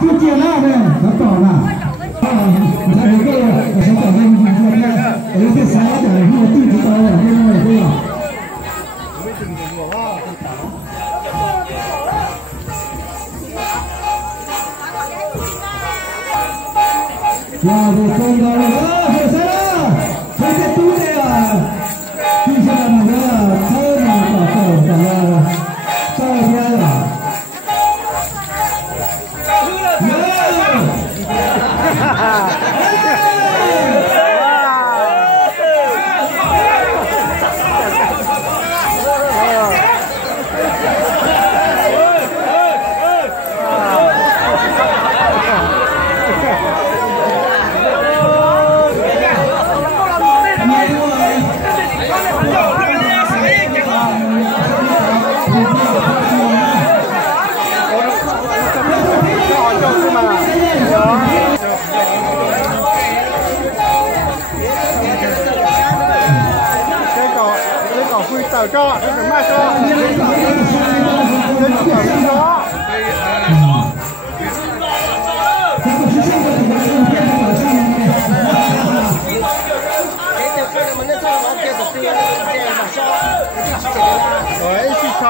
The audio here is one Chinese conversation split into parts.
就接纳呗，咱搞了。我这一个小宝贝，你说看，我要这啥点儿，我地址高了，这种也对吧？要不中高了啊，小三了，这些都这样，地下那个太难了，上天了。找着，这是卖车，这是找着。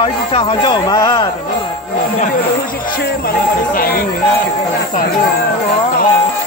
一起炒，好久嘛，等等。这个东西吃嘛，你搞点散运啊，散运。